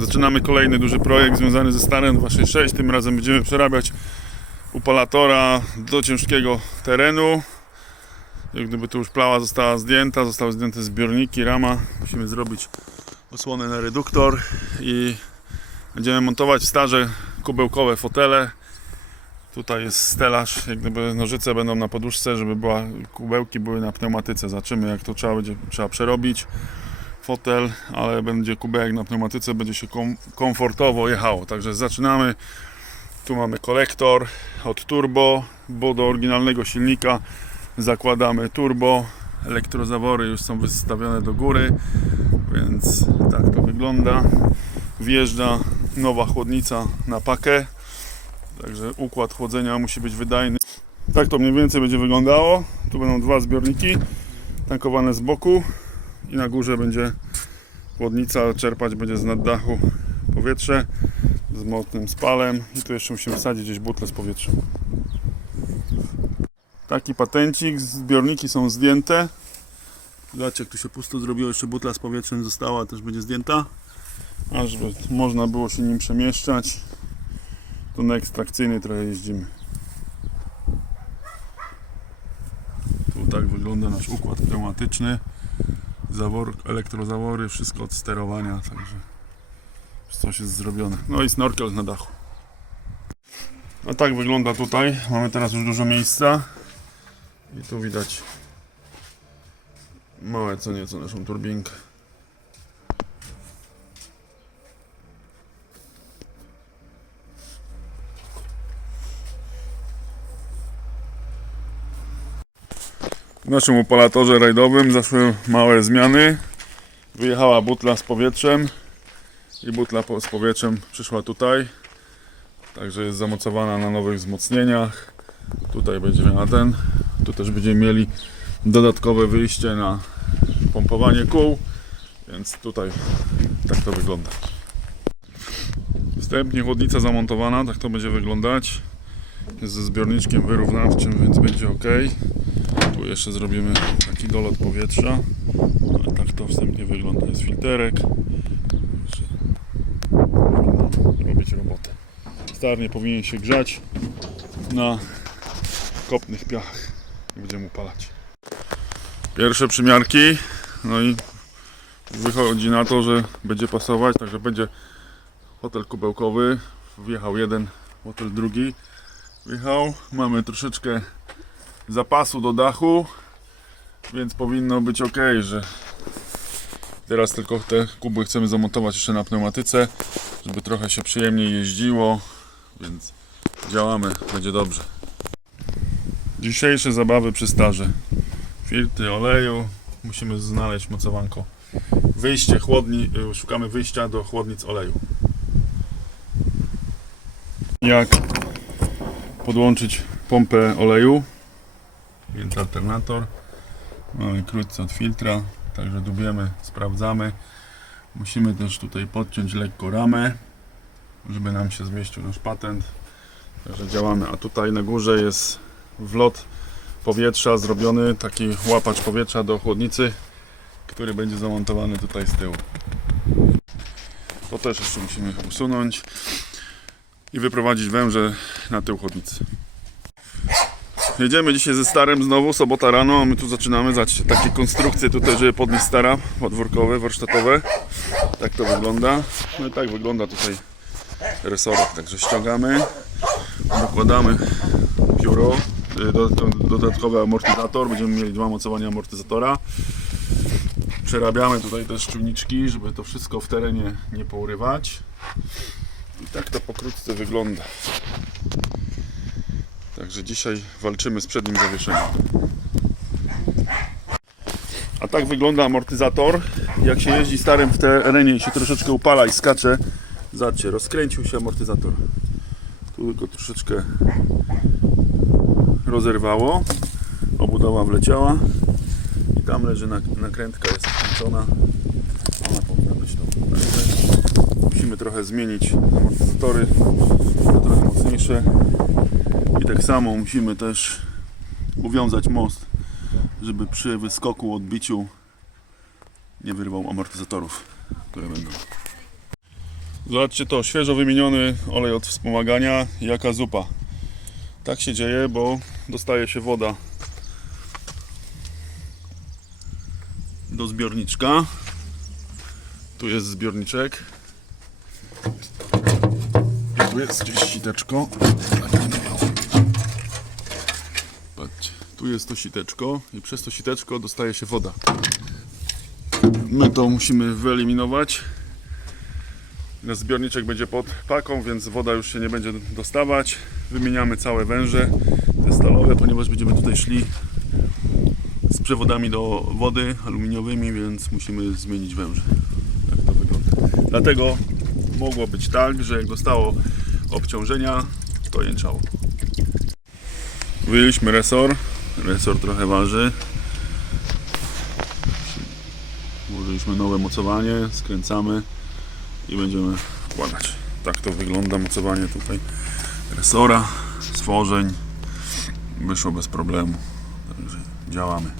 Zaczynamy kolejny duży projekt związany ze starem 266. Tym razem będziemy przerabiać upalatora do ciężkiego terenu. Jak gdyby tu już plała została zdjęta, zostały zdjęte zbiorniki, rama. Musimy zrobić osłonę na reduktor i będziemy montować starze kubełkowe fotele. Tutaj jest stelaż, jak gdyby nożyce będą na poduszce, żeby była, kubełki były na pneumatyce. Zobaczymy jak to trzeba będzie trzeba przerobić. Fotel, ale będzie kubełek na pneumatyce, będzie się kom, komfortowo jechało. Także zaczynamy. Tu mamy kolektor od turbo, bo do oryginalnego silnika zakładamy turbo. Elektrozawory już są wystawione do góry, więc tak to wygląda. Wjeżdża nowa chłodnica na pakę. Także układ chłodzenia musi być wydajny. Tak to mniej więcej będzie wyglądało. Tu będą dwa zbiorniki tankowane z boku i na górze będzie chłodnica, czerpać będzie z naddachu powietrze z mocnym spalem i tu jeszcze musimy wsadzić gdzieś butlę z powietrzem. Taki patencik, zbiorniki są zdjęte. Zobaczcie jak tu się pusto zrobiło, jeszcze butla z powietrzem została, też będzie zdjęta. A żeby można było się nim przemieszczać, to na ekstrakcyjny trochę jeździmy. Tu tak wygląda nasz układ pneumatyczny. Zawor, elektrozawory, wszystko od sterowania, także coś jest zrobione. No i snorkel na dachu. A tak wygląda tutaj. Mamy teraz już dużo miejsca. I tu widać małe co nieco naszą turbinkę. W naszym opalatorze rajdowym zaszły małe zmiany. Wyjechała butla z powietrzem i butla z powietrzem przyszła tutaj. Także jest zamocowana na nowych wzmocnieniach. Tutaj będzie miała ten. Tu też będziemy mieli dodatkowe wyjście na pompowanie kół. Więc tutaj tak to wygląda. Wstępnie chłodnica zamontowana, tak to będzie wyglądać. Jest ze zbiorniczkiem wyrównawczym, więc będzie ok. Jeszcze zrobimy taki dolot powietrza. Ale tak to wstępnie wygląda. Jest filterek. Robić robotę. Starnie powinien się grzać na kopnych piachach i będziemy upalać. Pierwsze przymiarki. No i wychodzi na to, że będzie pasować, także będzie hotel kubełkowy. Wjechał jeden, hotel drugi. Wjechał. Mamy troszeczkę zapasu do dachu, więc powinno być ok, że teraz tylko te kuby chcemy zamontować jeszcze na pneumatyce, żeby trochę się przyjemniej jeździło, więc działamy, będzie dobrze. Dzisiejsze zabawy przy starze. Filtry oleju, musimy znaleźć mocowanko. Wyjście chłodni, y, szukamy wyjścia do chłodnic oleju. Jak podłączyć pompę oleju więc alternator. Mamy krótce od filtra także dubiemy, sprawdzamy. Musimy też tutaj podciąć lekko ramę żeby nam się zmieścił nasz patent. Także działamy, a tutaj na górze jest wlot powietrza zrobiony, taki łapacz powietrza do chłodnicy który będzie zamontowany tutaj z tyłu. To też jeszcze musimy usunąć i wyprowadzić węże na tył chłodnicy Jedziemy dzisiaj ze starym znowu, sobota rano, a my tu zaczynamy zobaczcie, takie konstrukcje tutaj, żeby podnieść stara, podwórkowe, warsztatowe. Tak to wygląda. No i tak wygląda tutaj resorek, także ściągamy, dokładamy pióro, y, do- do- dodatkowy amortyzator, będziemy mieli dwa mocowania amortyzatora. Przerabiamy tutaj też czujniczki, żeby to wszystko w terenie nie pourywać. I tak to pokrótce wygląda. Także dzisiaj walczymy z przednim zawieszeniem. A tak wygląda amortyzator. Jak się jeździ starym w terenie się troszeczkę upala i skacze, zobaczcie, rozkręcił się amortyzator. Tu tylko troszeczkę rozerwało. Obudowa wleciała. I tam leży nak- nakrętka, jest wkręcona. Ona powinna być Musimy trochę zmienić amortyzatory trochę mocniejsze. Tak samo musimy też uwiązać most, żeby przy wyskoku, odbiciu nie wyrwał amortyzatorów, które będą. Zobaczcie to, świeżo wymieniony olej od wspomagania, jaka zupa. Tak się dzieje, bo dostaje się woda do zbiorniczka. Tu jest zbiorniczek. Tu jest gdzieś siteczko. Tak, tu jest to siteczko i przez to siteczko dostaje się woda. My to musimy wyeliminować. Nasz zbiorniczek będzie pod paką, więc woda już się nie będzie dostawać. Wymieniamy całe węże, te stalowe, ponieważ będziemy tutaj szli z przewodami do wody aluminiowymi, więc musimy zmienić węże. Tak to wygląda. Dlatego mogło być tak, że jak dostało obciążenia, to jęczało. Wyjęliśmy resor. Resor trochę waży. Włożyliśmy nowe mocowanie, skręcamy i będziemy wkładać. Tak to wygląda mocowanie tutaj resora, stworzeń. Wyszło bez problemu. Także działamy.